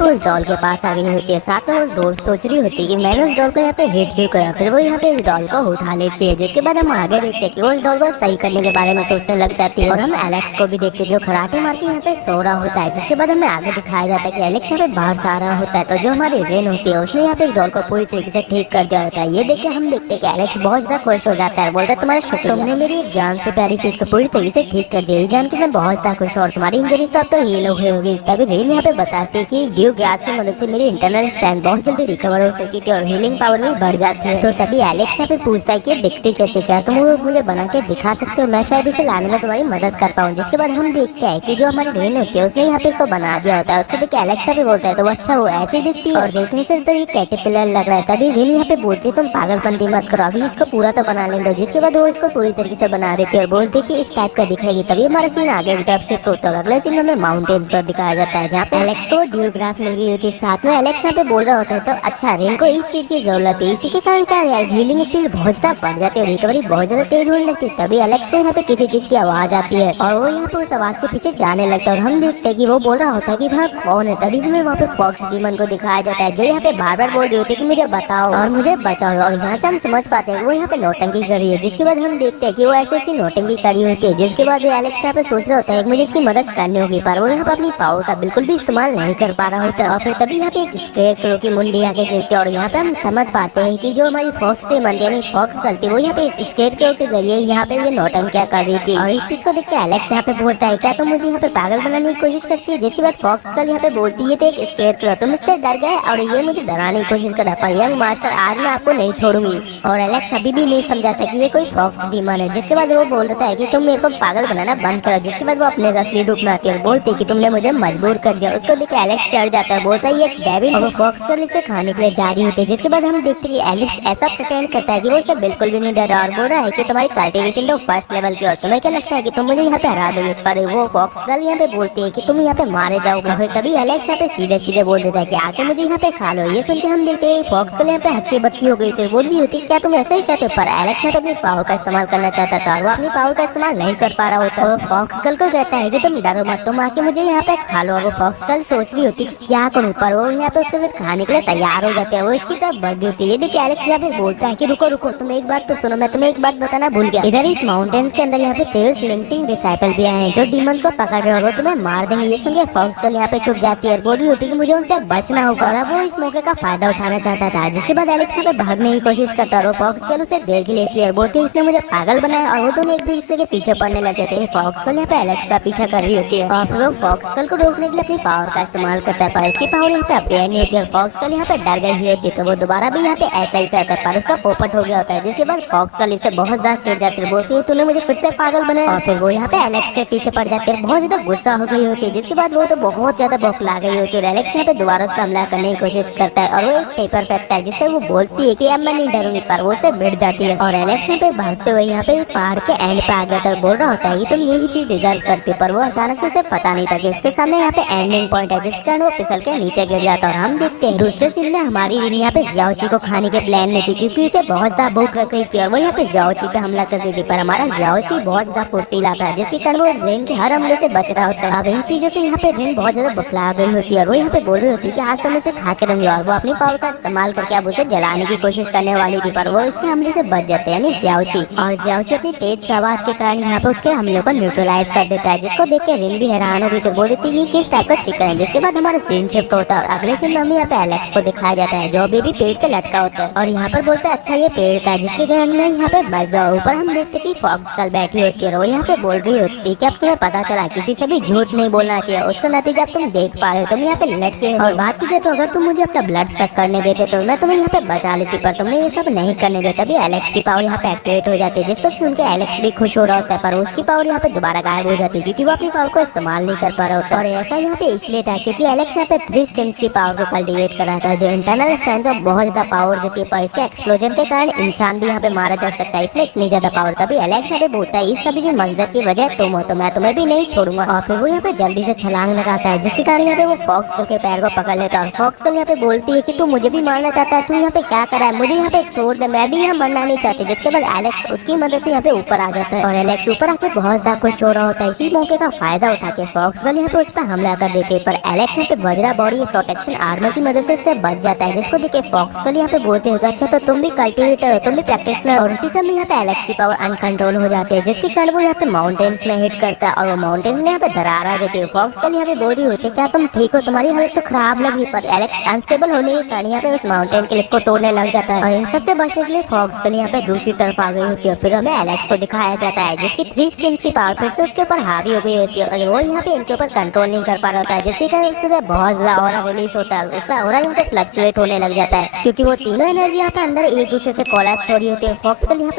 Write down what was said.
पे उस डॉल के पास आ गई होती है। साथ में उस डॉल सोच रही होती है कि मैंने उस डॉल को यहाँ पे हिट क्यों करा। फिर वो यहाँ पे इस डॉल को उठा लेती है, जिसके बाद हम आगे देखते हैं कि वो उस डॉल को सही करने के बारे में सोचने लग जाती है। और हम एलेक्स को भी देखते हैं जो खराटे मार के यहाँ पे सो रहा होता है, जिसके बाद हमें आगे दिखाया जाता है कि एलेक्स यहाँ पे बाहर से आ रहा होता है। तो जो हमारी रेन होती है उसने यहाँ पे इस डॉल को पूरी तरीके से ठीक कर दिया होता है। ये देख के हम देखते हैं कि एलेक्स बहुत ज्यादा खुश हो जाता है, बोलता है तुम्हारा शुक्रिया, तुमने मेरी एक जान से प्यारी चीज को पूरी तरीके से ठीक कर दिया। ये जान के मैं बहुत ज्यादा खुश हूँ और तुम्हारी इंजरीज तो अब तो हील हो गई होगी। तभी रेन यहाँ पे बताते हैं कि ड्यू ग्रास की मदद से मेरी इंटरनल स्ट्रेंथ बहुत जल्दी रिकवर हो सकती थी और हीलिंग पावर भी बढ़ जाती है। तो तभी एलेक्स यहाँ पे पूछता है कि दिखती कैसे, क्या तुम वो मुझे बना के दिखा सकते हो, मैं शायद उसे लाने में तुम्हारी मदद कर पाऊँ। जिसके बाद हम देखते हैं कि जो हमारी रेन होती है उसने यहाँ पे इसको बना दिया होता है। उसको देख के एलेक्स भी बोलता है तो अच्छा वो ऐसे दिखती है और देखने से तो ये कैटरपिलर लग रहा है। तभी रेन यहाँ पे बोलती है तुम पागलपंती मत करो, अभी इसको पूरा तो बना लेंगे। जिसके बाद वो इसको पूरी तरीके से बना देती है और बोलती है कि इस टाइप का दिखेगी। तभी हमारा सीन आगे की तरफ शिफ्ट होता है। अगले सीन में माउंटेन्स को दिखाया जाता है जहाँ पे एलेक्स को ड्यू ग्रास मिल गई होती है। साथ में एलेक्स यहाँ पे बोल रहा होता है तो अच्छा रेन को इस चीज की जरूरत है, इसी के कारण क्या है हीलिंग स्पीड बहुत ज्यादा बढ़ जाती है, रिकवरी बहुत ज्यादा तेज होने लगती है। तभी एलेक्स को यहाँ पे किसी चीज की आवाज आती है और वो यहाँ पे उस आवाज के पीछे जाने लगता है और हम देखते हैं कि वो बोल रहा होता है कि वहाँ कौन है। तभी हमें वहाँ पे फॉक्स डीमन को दिखाया जाता है जो यहाँ पे बार बार बोल रही होती है कि मुझे बताओ और मुझे बचाओ। और यहाँ से हम समझ पाते हैं वो यहाँ पे नौटंकी कर रही है। जिसके बाद हम देखते हैं कि वो ऐसी ऐसी नौटंकी करी होती है। जिसके बाद एलेक्स यहाँ पे सोच रहा होता है मुझे इसकी मदद करनी होगी, पर वो यहाँ पे अपनी पावर का बिल्कुल भी इस्तेमाल नहीं कर पा रहा होता। और फिर तभी यहाँ पे एक स्केरक्रो की मुंडी आके गिरती है और यहाँ पे हम समझ पाते हैं कि जो हमारी फॉक्स डीमन यानी फॉक्स गलती वो यहाँ पे इस स्केरक्रो के जरिए यहाँ पे ये नौटंकियां कर रही थी। और इस चीज को देख के एलेक्स यहाँ पे बोलता है क्या तुम मुझे यहाँ पे पागल बनाने की कोशिश करती है। जिसके बाद फॉक्स गर्ल यहाँ पे बोलती है तो एक स्केरक्रो तुम इससे डर गए और ये मुझे डराने की कोशिश कर रहा है, यंग मास्टर आज मैं आपको नहीं छोड़ूंगी। और एलेक्स अभी भी नहीं समझाता कि ये कोई फॉक्स डीमन है। जिसके बाद वो बोल रहा है कि तुम मेरे को पागल बनाना बंद करो। जिसके बाद वो अपने असली रूप में आती है और बोलती है कि तुमने मुझे मजबूर कर दिया। उसको देख के एलेक्स डर जाता है, बोलता है ये डेविल, और वो फॉक्स गर्ल इसे खाने के लिए जा रही होती है। जिसके बाद हम देखते हैं कि एलेक्स ऐसा प्रिटेंड करता है कि वो इसे बिल्कुल भी नहीं डरा और बोल रहा है कि तुम्हारी कल्टीवेशन तो फर्स्ट लेवल की और तुम्हें क्या लगता है कि तुम मुझे यहाँ पे हरा दोगे। पर वो फॉक्स गर्ल यहाँ पे बोलती है कि तुम यहाँ पे मारे जाओगे। फिर तभी एलेक्स यहाँ पे सीधे सीधे बोल देता है कि आके मुझे यहाँ पे खा लो। ये सुन के हम देखते हैं फॉक्स गर्ल यहाँ पे हत्ती बत्ती हो गई थी, बोल रही होती क्या तुम ऐसा ही चाहते हो। पर एलेक्स ने तो अपनी पावर का इस्तेमाल करना चाहता था और वो अपनी पावर का इस्तेमाल नहीं कर पा रहा होता। और फॉक्स गर्ल को कहता है कि तुम डरो मत, तुम आके मुझे यहाँ पे खा लो। और वो फॉक्स गर्ल सोच रही होती कि क्या करूँ, पर वो यहाँ पे उसको फिर खाने के लिए तैयार हो जाते हैं। वो इसकी तरफ बढ़ रही होती है। ये देखिए एलेक्स यहाँ पे बोलता है कि रुको रुको, तुम एक बात तो सुनो, मैं तुम्हें एक बात बताना भूल गया। इधर इस माउंटेन्स के अंदर यहाँ पे तेज लिंक्सिंग डिसाइपल भी आए हैं जो डीमंस को पकड़ रहे हैं और वो तुम्हें मार देंगे। ये सुन के फॉक्स गर्ल यहाँ पे छुप जाती है और बोल रही होती है कि मुझे उनसे बचना होगा। और अब वो इस मौके का फायदा उठाना चाहता था। जिसके बाद एलेक्स यहाँ पे भागने की कोशिश करता है और फॉक्स गर्ल उसे देख लेती है और बोलती है इसने मुझे पागल बनाया। और वो दोनों एक दूसरे के पीछे पड़ने लग जाते हैं। फॉक्स गर्ल यहाँ पे एलेक्स का पीछा कर रही होती है और फिर वो फॉक्स गर्ल को रोकने के लिए अपनी पावर का इस्तेमाल करता है, पर उसकी पावर यहाँ पे अपेयर नहीं होती है। फॉक्स गर्ल यहाँ पे डर गई हुई होती है तो वो दोबारा भी यहाँ पे ऐसा ही करता है, पर उसका पोपट हो गया होता है। जिसके बाद फॉक्स गर्ल इससे बहुत ज्यादा चिढ़ जाती है, बोलती है तूने मुझे फिर से पागल बनाया। और फिर वो यहाँ पे एलेक्स से पीछे पड़ जाते हैं, बहुत ज्यादा गुस्सा हो गई होती है। जिसके बाद वो तो बहुत ज्यादा बौखला गई होती है। एलेक्स यहाँ पे दोबारा उस पर हमला करने की कोशिश करता है और वो एक पेपर फेंकता है जिससे वो बोलती है कि अब मैं नहीं डरूंगी, पर वो से भिड़ जाती है। और एलेक्स यहाँ पे भागते हुए यहाँ पे पहाड़ के एंड पे आ गया था, बोल रहा होता है कि तुम यही चीज डिजर्व करते, पर वो अचानक से उसे पता नहीं था कि उसके सामने यहाँ पे एंडिंग पॉइंट है, जिसके कारण वो फिसल के नीचे गिर जाता है। और हम देखते हैं दूसरे सीन में हमारी रिन यहाँ पे जियाओची को खाने के प्लान में थी क्योंकि उसे बहुत ज्यादा भूख लग रही थी और वो यहाँ पे जियाओची पे हमला कर दी थी। पर हमारा जियाओची बहुत ज्यादा फुर्तीला था जिसके कारण वो रिन के हर हमले से बच रहा होता है। अब इन चीजों से यहाँ पे रिन बहुत ज्यादा बुखला गई होती है और वो यहाँ पे बोल रही होती है कि आज तो मैं इसे खा के रहूंगी। और वो अपनी पावर का इस्तेमाल करके अब उसे जलाने की कोशिश करने वाली थी, पर वो इसके हमले से बच जाते हैं यानी जियाओची। और जियाओची अपनी तेज आवाज के कारण यहाँ पे उसके हमले को न्यूट्रलाइज कर देता है, जिसको देख के रिन भी हैरान हो गई तो बोल देती है कि किस टाइप का चिकन है। जिसके बाद हमारा सीन शिफ्ट होता है और अगले सीन में हमें यहाँ पे एलेक्स को दिखाया जाता है जो बेबी पेड़ से लटका होता है और यहाँ पर बोलता है अच्छा ये पेड़ का है, जिसके कारण मैं यहाँ पे बच गया। ऊपर हम देखते कि फॉक्स गर्ल बैठी होती है और वो यहाँ पे बोल रही होती है कि अब तुम्हें पता चला किसी से भी झूठ नहीं बोलना चाहिए, उसका नतीजा अब तुम देख पा रहे हो, तुम यहाँ पे लटके हो। और बात कीजिए तो अगर तुम मुझे अपना ब्लड सक करने देते तो मैं तुम्हें यहाँ पे बचा लेती, पर तुमने ये सब नहीं करने देता। तभी एलेक्स की पावर यहाँ पे एक्टिवेट हो जाती है जिसको सुन के एलेक्स भी खुश हो रहा होता है, पर उसकी पावर यहाँ पे दोबारा गायब हो जाती है क्योंकि वो अपनी पावर को इस्तेमाल नहीं कर पा रहा होता। और ऐसा यहाँ पे इसलिए था क्योंकि एलेक्स यहाँ पे 3 स्ट्रिंग्स की पावर को कल्टीवेट कर रहा था जो इंटरनल स्ट्रेंथ को बहुत ज्यादा पावर देती है, पर इसके एक्सप्लोजन के कारण इंसान भी यहाँ पे मारा जा सकता है, इसमें इतनी ज्यादा पावर। तभी एलेक्स यहाँ पे बोलता है इस सभी मंजर की वजह तुम हो तो मैं तुम्हें भी नहीं छोड़ूंगा। और फिर वो यहाँ पे जल्दी से छलांग लगाता है जिसके कारण यहाँ पे वो फॉक्स गर्ल के पैर को पकड़ लेता है। और फॉक्स गर्ल यहाँ पे बोलती है कि तू मुझे भी मारना चाहता है, तू यहाँ पे क्या कर रहा है, मुझे यहाँ पे छोड़ दे, मैं भी यहाँ मरना नहीं चाहती। जिसके बाद एलेक्स उसकी मदद से यहाँ पे ऊपर आ जाता है और एलेक्स ऊपर आके बहुत ज्यादा खुश हो रहा होता है। इसी मौके का फायदा उठा के फॉक्स गर्ल यहाँ पे उस पर हमला कर देती है, पर एलेक्स यहाँ पे वज्रा बॉडी प्रोटेक्शन आर्मर की मदद से इससे बच जाता है, जिसको देख के फॉक्सकल यहाँ पे बोलते हैं अच्छा तो तुम भी कल्टिवेटर हो, तुम भी प्रैक्टिशनर। और उसी समय यहाँ पे एलेक्स की पावर अनकंट्रोल हो जाती है, जिसके कारण वो यहाँ पे माउंटेन्स में हिट करता है और वो माउंटेन्स में यहाँ पे दरार आ जाती है। फॉक्सकल यहाँ पे बोल रही होती है क्या तुम ठीक हो, तुम्हारी हालत तो खराब लगी, पर एलेक्स अनस्टेबल होने के कारण यहाँ पे उस माउंटेन के लिप को तोड़ने लग जाता है। और इन सबसे बचने के लिए फॉक्सकल यहाँ पे दूसरी तरफ आ गई होती है। फिर हमें एलेक्स को दिखाया जाता है जिसकी 3 स्ट्रीम्स की पावर फिर से उसके ऊपर हावी हो गई होती है और वो यहाँ पे इनके ऊपर कंट्रोल नहीं कर पा रहा होता है, जिसके कारण उसमें से बहुत ज्यादा ऑरा रिलीज होता है। उसका ऑरा यहाँ पे फ्लक्चुएट होने लग जाता है क्योंकि वो तीनों एनर्जी यहाँ पे अंदर एक दूसरे से कोलैप्स हो रही होती है। फॉक्सकल यहाँ पे